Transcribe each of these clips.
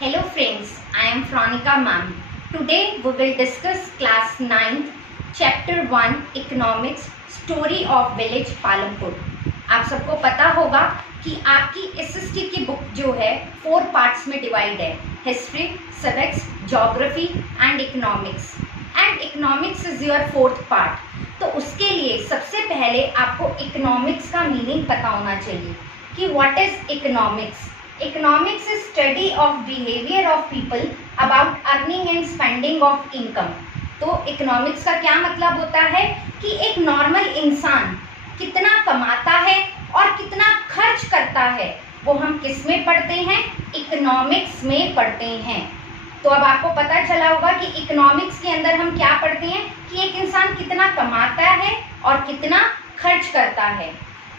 Hello friends, I am Fronica ma'am. Today we will discuss class 9th chapter 1 economics story of village Palampur. आप सबको पता होगा कि आपकी एसएसटी की बुक जो है 4 पार्ट्स में डिवाइड है, history, civics, geography and economics, and economics is your 4th part. तो उसके लिए सबसे पहले आपको इकोनॉमिक्स का मीनिंग पता होना चाहिए कि what is economics. Economics is study of behavior of people about earning and spending of income। तो इकोनॉमिक्स का क्या मतलब होता है कि एक नॉर्मल इंसान कितना कमाता है और कितना खर्च करता है, वो हम किस में पढ़ते हैं? इकोनॉमिक्स में पढ़ते हैं। तो अब आपको पता चला होगा कि इकोनॉमिक्स के अंदर हम क्या पढ़ते हैं कि एक इंसान कितना कमाता है और कितना खर्च करता है।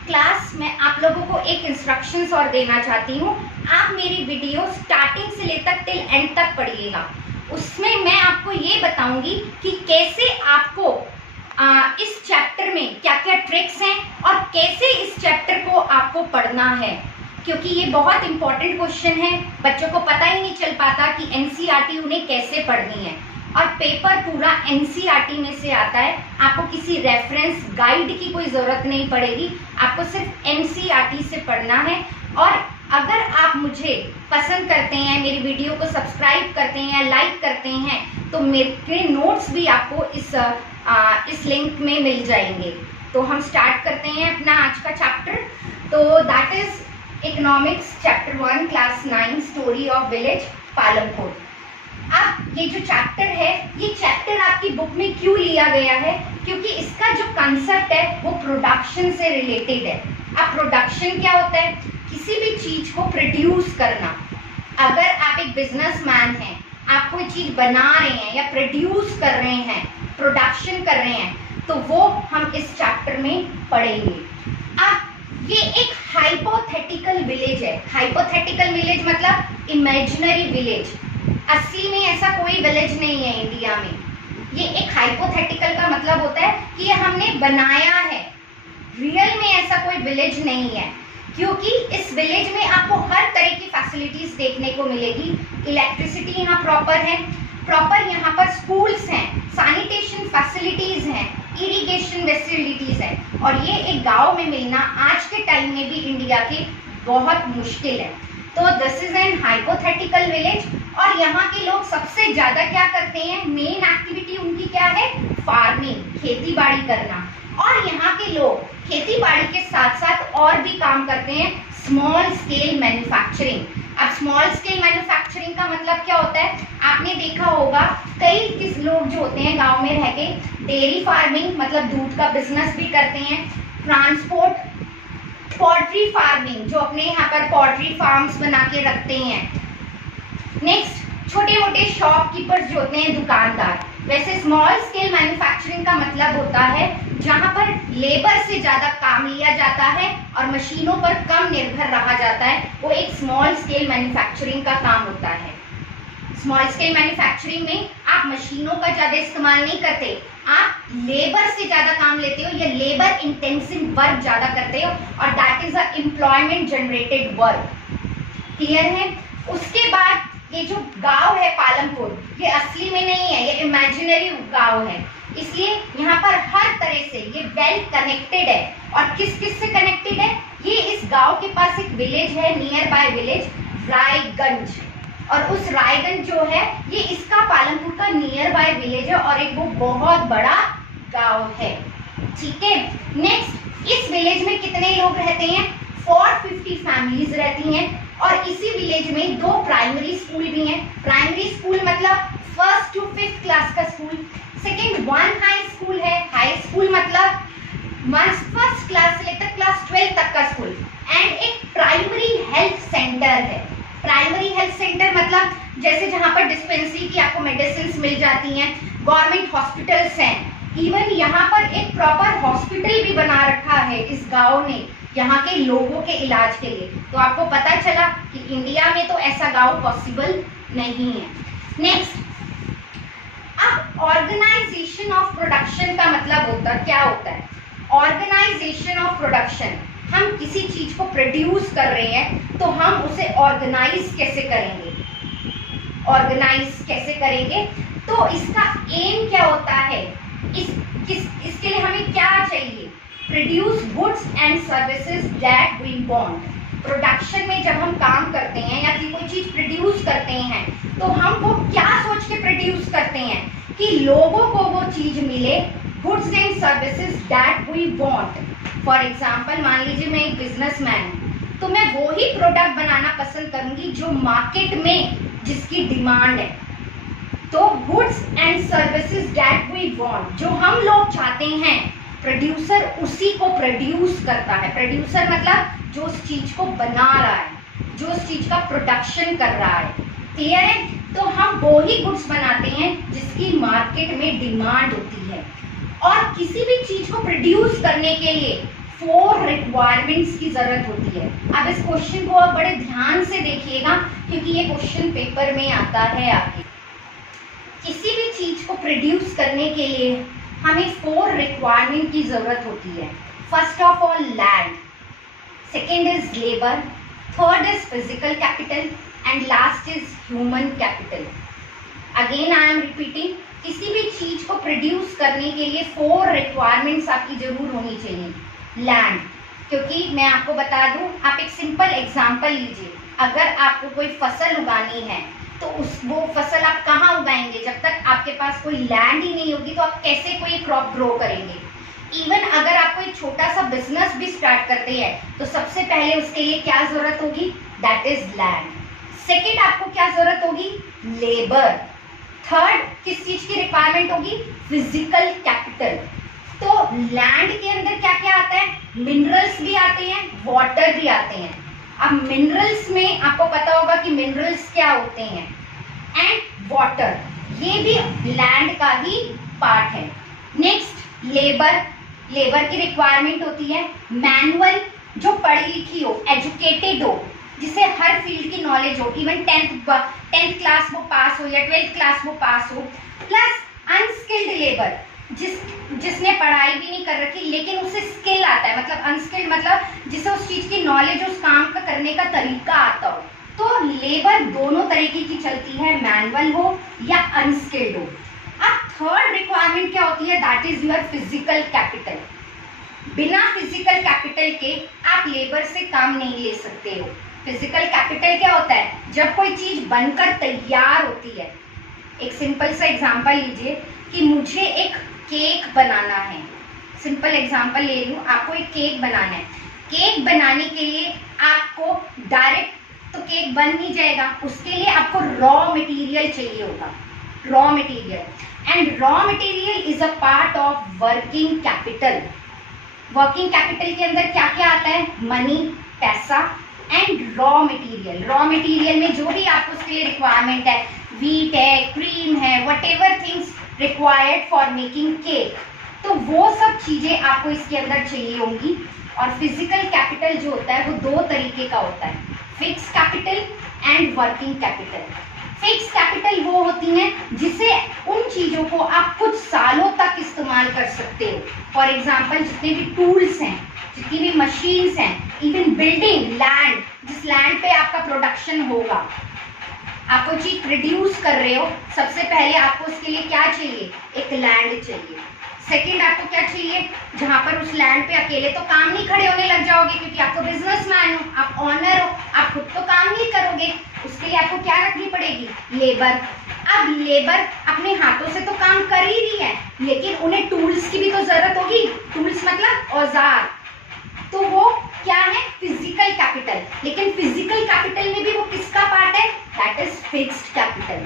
क्लास में आप लोगों को एक इंस्ट्रक्शंस और देना चाहती हूँ। आप मेरी वीडियो स्टार्टिंग से लेकर टिल एंड तक पढ़िएगा। उसमें मैं आपको ये बताऊंगी कि कैसे आपको इस चैप्टर में क्या क्या ट्रिक्स हैं और कैसे इस चैप्टर को आपको पढ़ना है, क्योंकि ये बहुत इंपॉर्टेंट क्वेश्चन है। बच्चों को पता ही नहीं चल पाता कि एनसीईआरटी उन्हें कैसे पढ़नी है, और पेपर पूरा एनसीईआरटी में से आता है। आपको किसी रेफरेंस गाइड की कोई ज़रूरत नहीं पड़ेगी, आपको सिर्फ एनसीईआरटी से पढ़ना है। और अगर आप मुझे पसंद करते हैं, मेरी वीडियो को सब्सक्राइब करते हैं या लाइक करते हैं, तो मेरे नोट्स भी आपको इस लिंक में मिल जाएंगे। तो हम स्टार्ट करते हैं अपना आज का चैप्टर। तो that is economics chapter 1 class 9 story of village Palampur. अब ये जो चैप्टर है, ये चैप्टर आपकी बुक में क्यों लिया गया है? क्योंकि इसका जो कंसेप्ट है वो प्रोडक्शन से रिलेटेड है। अब प्रोडक्शन क्या होता है? किसी भी चीज को प्रोड्यूस करना। अगर आप एक बिजनेसमैन हैं, आप कोई चीज बना रहे हैं या प्रोड्यूस कर रहे हैं, प्रोडक्शन कर रहे हैं, तो वो हम इस चैप्टर में पढ़ेंगे। अब ये एक हाइपोथेटिकल विलेज है। हाइपोथेटिकल विलेज मतलब इमेजिनरी विलेज। असली में ऐसा कोई विलेज नहीं है इंडिया में। ये एक हाइपोथेटिकल का मतलब होता है कि ये हमने बनाया है, रियल में ऐसा कोई विलेज नहीं है। क्योंकि इस विलेज में आपको हर तरह की फैसिलिटीज देखने को मिलेगी। इलेक्ट्रिसिटी यहाँ प्रॉपर है, प्रॉपर यहाँ पर स्कूल्स हैं, सैनिटेशन फैसिलिटीज हैं, इरिगेशन फैसिलिटीज है। और ये एक गांव में मिलना आज के टाइम में भी इंडिया के बहुत मुश्किल है। तो this is an hypothetical village. और यहाँ के लोग सबसे ज्यादा क्या करते हैं? मेन एक्टिविटी उनकी क्या है? फार्मिंग, खेती बाड़ी करना। और यहाँ के लोग खेती बाड़ी के साथ साथ और भी काम करते हैं, स्मॉल स्केल मैन्युफैक्चरिंग। अब स्मॉल स्केल मैन्युफैक्चरिंग का मतलब क्या होता है? आपने देखा होगा कई किस लोग जो होते हैं गांव में रह के डेयरी फार्मिंग मतलब दूध का बिजनेस भी करते हैं, ट्रांसपोर्ट, पोल्ट्री फार्मिंग जो अपने यहाँ पर पोल्ट्री फार्म्स बना के रखते हैं। नेक्स्ट छोटे मोटे शॉपकीपर्स जो होते हैं, दुकानदार। वैसे स्मॉल स्केल मैन्युफैक्चरिंग का मतलब होता है जहां पर लेबर से ज्यादा काम लिया जाता है और मशीनों पर कम निर्भर रहा जाता है, वो एक स्मॉल स्केल मैन्युफैक्चरिंग का काम होता है। स्मॉल स्केल मैन्युफैक्चरिंग में आप मशीनों का ज्यादा इस्तेमाल नहीं करते, आप लेबर से ज्यादा काम लेते हो या लेबर इंटेंसिव वर्क ज्यादा करते हो, और that is a employment generated work. Clear है? उसके बाद ये जो गांव है पालमपुर, ये असली में नहीं है, ये इमेजिनरी गांव है। इसलिए यहाँ पर हर तरह से ये वेल कनेक्टेड है। और किस किस से कनेक्टेड है? ये इस गांव के पास एक विलेज है, नियर बाय विलेज रायगंज, और उस रायगंज जो है ये इसका पालमपुर का नियर बाय विलेज है और एक वो बहुत बड़ा गांव है। ठीक है। नेक्स्ट, इस विलेज में कितने लोग रहते हैं? 450 फैमिलीज रहती हैं। और इसी विलेज में 2 प्राइमरी स्कूल भी हैं। प्राइमरी स्कूल मतलब 1st to 5th क्लास का स्कूल। सेकेंड 1 हाई स्कूल है। हाई स्कूल मतलब 1st क्लास से लेकर क्लास 12 तक का स्कूल। एंड एक प्राइमरी हेल्थ सेंटर है। प्राइमरी हेल्थ सेंटर मतलब जैसे जहाँ पर डिस्पेंसरी की आपको मेडिसिन मिल जाती हैं, गवर्नमेंट हॉस्पिटल्स हैं। इवन यहाँ पर एक प्रॉपर हॉस्पिटल भी बना रखा है इस गाँव ने यहाँ के लोगों के इलाज के लिए। तो आपको पता चला कि इंडिया में तो ऐसा गांव पॉसिबल नहीं है। नेक्स्ट, अब ऑर्गेनाइजेशन ऑफ प्रोडक्शन का मतलब क्या होता है? ऑर्गेनाइजेशन ऑफ प्रोडक्शन, हम किसी चीज को प्रोड्यूस कर रहे हैं तो हम उसे ऑर्गेनाइज कैसे करेंगे? ऑर्गेनाइज कैसे करेंगे। तो इसका एम क्या होता है, इसके लिए हमें क्या चाहिए, produce goods and services that we want. Production में जब हम काम करते हैं या कोई चीज प्रोड्यूस करते हैं तो हम वो क्या सोच के प्रोड्यूस करते हैं कि लोगों को वो चीज मिले, goods and services that we want. For example मान लीजिए मैं एक बिजनेसमैन हूँ तो मैं वो ही प्रोडक्ट बनाना पसंद करूंगी जो मार्केट में जिसकी डिमांड है। तो goods and services that we want, जो हम लोग चाहते हैं, प्रोड्यूसर उसी को प्रोड्यूस करता है। प्रोड्यूसर मतलब जो उस चीज को बना रहा है, जो उस चीज का प्रोडक्शन कर रहा है। क्लियर है? तो हम वो ही गुड्स बनाते हैं जिसकी मार्केट में डिमांड होती है। और किसी भी चीज को प्रोड्यूस करने के लिए 4 रिक्वायरमेंट्स की जरूरत होती है। अब इस क्वेश्चन को आप बड़े ध्यान से देखिएगा क्योंकि ये क्वेश्चन पेपर में आता है आपके। किसी भी चीज को प्रोड्यूस करने के लिए हमें 4 रिक्वायरमेंट की जरूरत होती है। First of all land, second is labour, third is physical capital and last is human capital. Again I am repeating, किसी भी चीज को प्रोड्यूस करने के लिए 4 रिक्वायरमेंट्स आपकी जरूर होनी चाहिए। लैंड, क्योंकि मैं आपको बता दूं, आप एक सिंपल एग्जांपल लीजिए। अगर आपको कोई फसल उगानी है तो वो फसल आप कहाँ उगाएंगे? जब तक आपके पास कोई लैंड ही नहीं होगी तो आप कैसे कोई क्रॉप ग्रो करेंगे? इवन अगर आप कोई छोटा सा बिजनेस भी स्टार्ट करते हैं तो सबसे पहले उसके लिए क्या जरूरत होगी? That is land. सेकेंड आपको क्या जरूरत होगी? लेबर। थर्ड किस चीज की रिक्वायरमेंट होगी? Physical capital. तो लैंड के अंदर क्या क्या आता है? मिनरल्स भी आते हैं, वाटर भी आते हैं। अब मिनरल्स में आपको पता होगा कि मिनरल्स क्या होते हैं, एंड वाटर, ये भी लैंड का ही पार्ट है। नेक्स्ट लेबर, लेबर की रिक्वायरमेंट होती है मैनुअल, जो पढ़ी लिखी हो, एजुकेटेड हो, जिसे हर फील्ड की नॉलेज हो, इवन 10th क्लास वो पास हो या 12th क्लास वो पास हो। प्लस अनस्किल्ड लेबर, जिसने पढ़ाई भी नहीं कर रखी लेकिन उसे स्किल आता है, मतलब अनस्किल्ड मतलब जिसे उस चीज की नॉलेज, उस काम का करने का तरीका आता हो। तो लेबर दोनों तरीके की चलती है, मैनुअल हो या अनस्किल्ड हो। अब थर्ड रिक्वायरमेंट क्या होती है? That is your physical capital. बिना फिजिकल कैपिटल के आप लेबर से काम नहीं ले सकते हो। फिजिकल कैपिटल क्या होता है? जब कोई चीज बनकर तैयार होती है। एक सिंपल सा एग्जांपल लीजिए कि मुझे एक केक बनाना है। सिंपल एग्जांपल ले रही हूँ, आपको एक केक बनाना है। केक बनाने के लिए आपको डायरेक्ट तो केक बन नहीं जाएगा, उसके लिए आपको रॉ मटेरियल चाहिए होगा, raw material. And raw material is a part of working capital. Working capital के अंदर क्या क्या आता है? मनी, पैसा, and raw material. Raw material में जो भी आपको उसके लिए रिक्वायरमेंट है, व्हीट है, क्रीम है, whatever things required for making cake, तो वो सब चीजें आपको इसके अंदर चाहिए होंगी। और फिजिकल कैपिटल जो होता है वो 2 तरीके का होता है, fix capital and working capital. Fix capital वो होती हैं जिसे उन चीजों को आप कुछ सालों तक इस्तेमाल कर सकते हो। फॉर एग्जाम्पल जितने भी टूल्स हैं, जितनी भी मशीन्स हैं, इवन बिल्डिंग, लैंड, जिस लैंड पे आपका प्रोडक्शन होगा, आप कोई चीज प्रोड्यूस कर रहे हो, सबसे पहले आपको उसके लिए क्या चाहिए? एक लैंड चाहिए। सेकंड आपको क्या चाहिए? जहां पर उस लैंड पे अकेले तो काम नहीं खड़े होने लग जाओगे, क्योंकि आप तो बिजनेसमैन हो, आप ऑनर हो, आप खुद तो काम नहीं करोगे, उसके लिए आपको क्या रखनी पड़ेगी? लेबर। अब लेबर अपने हाथों से तो काम कर ही रही है, लेकिन उन्हें टूल्स की भी तो जरूरत होगी। टूल्स मतलब औजार। तो वो क्या है? Physical capital. लेकिन फिजिकल कैपिटल में भी वो किसका पार्ट है? That is fixed capital.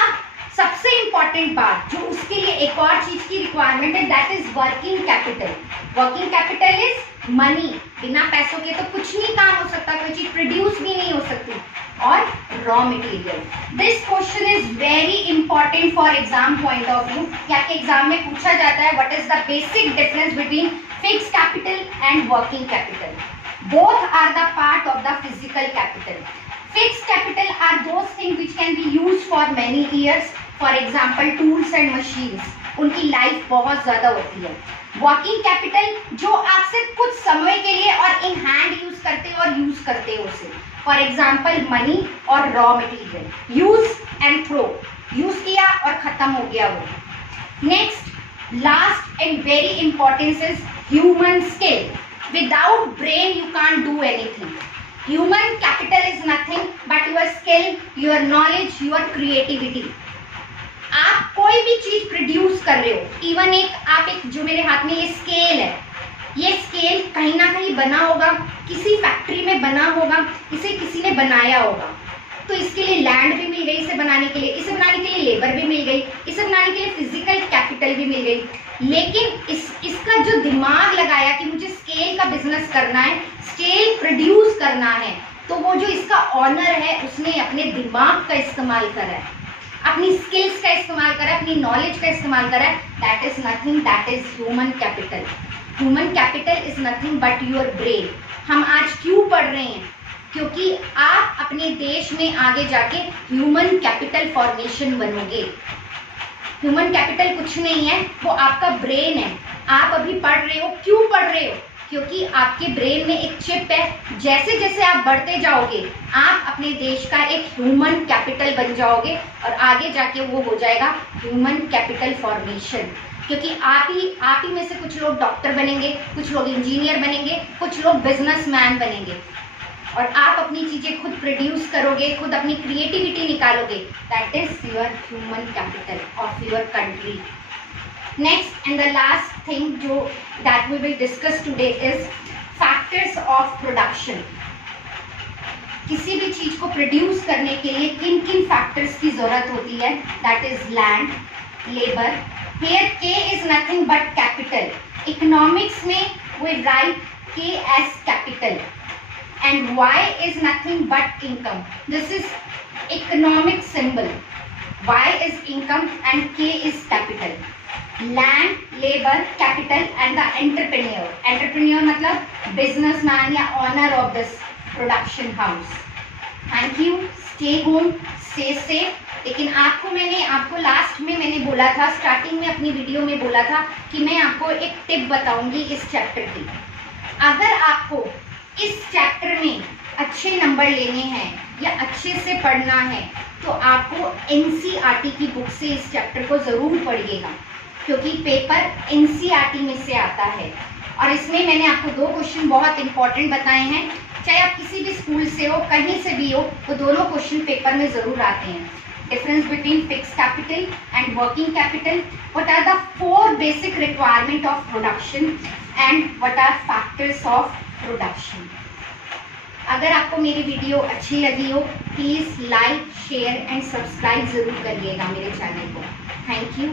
अब सबसे इंपॉर्टेंट बात जो उसके लिए एक और चीज की रिक्वायरमेंट है, that is working capital. Working capital is money. बिना पैसों के तो कुछ नहीं काम हो सकता, कोई चीज प्रोड्यूस भी नहीं हो सकती। और raw material. This question is very important for exam point of view. क्या के एग्जाम में पूछा जाता है what is the basic difference between fixed capital and working capital. Both are the part of the physical capital. Fixed capital are those things which can be used for many years. For example, tools and machines. उनकी life बहुत ज़्यादा होती है। Working capital जो आप सिर्फ कुछ समय के लिए और इन हैंड यूज करते हो और यूज करते हो उसे। फॉर एग्जाम्पल मनी और raw material. Use and throw, use किया और खत्म हो गया वो। Next, last and very important is human skill. Without brain you can't do anything. Human capital is nothing but your skill, your knowledge, your creativity. आप कोई भी चीज प्रोड्यूस कर रहे हो, इवन आप एक जो मेरे हाथ में ये स्केल है, ये स्केल कहीं ना कहीं बना होगा, किसी फैक्ट्री में बना होगा, इसे किसी ने बनाया होगा। तो इसके लिए लैंड भी मिल गई इसे बनाने के लिए, इसे बनाने के लिए लेबर भी मिल गई, इसे बनाने के लिए फिजिकल कैपिटल भी मिल गई। लेकिन इसका जो दिमाग लगाया कि मुझे स्केल का बिजनेस करना है, स्केल प्रोड्यूस करना है, तो वो जो इसका ऑनर है उसने अपने दिमाग का इस्तेमाल करा है, अपनी स्किल्स का इस्तेमाल करा है, अपनी नॉलेज का इस्तेमाल करा है। That is nothing, that is human capital. Human capital is nothing but your brain. हम आज क्यों पढ़ रहे हैं? क्योंकि आप अपने देश में आगे जाके ह्यूमन कैपिटल फॉर्मेशन बनोगे। ह्यूमन कैपिटल कुछ नहीं है, वो आपका ब्रेन है। आप अभी पढ़ रहे हो, क्यों पढ़ रहे हो? क्योंकि आपके ब्रेन में एक चिप है। जैसे जैसे आप बढ़ते जाओगे आप अपने देश का एक ह्यूमन कैपिटल बन जाओगे और आगे जाके वो हो जाएगा ह्यूमन कैपिटल फॉर्मेशन। क्योंकि आप ही में से कुछ लोग डॉक्टर बनेंगे, कुछ लोग इंजीनियर बनेंगे, कुछ लोग बिजनेसमैन बनेंगे और आप अपनी चीजें खुद प्रोड्यूस करोगे, खुद अपनी क्रिएटिविटी निकालोगे। That is your human capital of your country. Next and the last thing जो that we will discuss today is factors of production. किसी भी चीज को प्रोड्यूस करने के लिए किन किन फैक्टर्स की जरूरत होती है? That is land, labour. Here K is nothing but capital. Economics में we write K as capital and Y is nothing but income. This is economic symbol. Y is income and K is capital. Land, labor, capital and the entrepreneur. Entrepreneur मतलब businessman या owner of this production house. Thank you. Stay home. Stay safe. लेकिन आपको last में मैंने बोला था, starting में अपनी वीडियो में बोला था कि मैं आपको एक टिप बताऊंगी इस चैप्टर की। अगर आपको इस चैप्टर में अच्छे नंबर लेने हैं या अच्छे से पढ़ना है तो आपको एनसीईआरटी की बुक से इस चैप्टर को ज़रूर पढ़िएगा, क्योंकि पेपर एनसीईआरटी में से आता है। और इसमें मैंने आपको 2 क्वेश्चन बहुत इंपॉर्टेंट बताए हैं। चाहे आप किसी भी स्कूल से हो, कहीं से भी हो, तो दोनों क्वेश्चन पेपर में ज़रूर आते हैं। Difference between fixed capital and working capital. What are the 4 basic requirement of production and what are factors of production? अगर आपको मेरी वीडियो अच्छी लगी हो please like, share and subscribe ज़रूर करिएगा मेरे चैनल को। Thank you.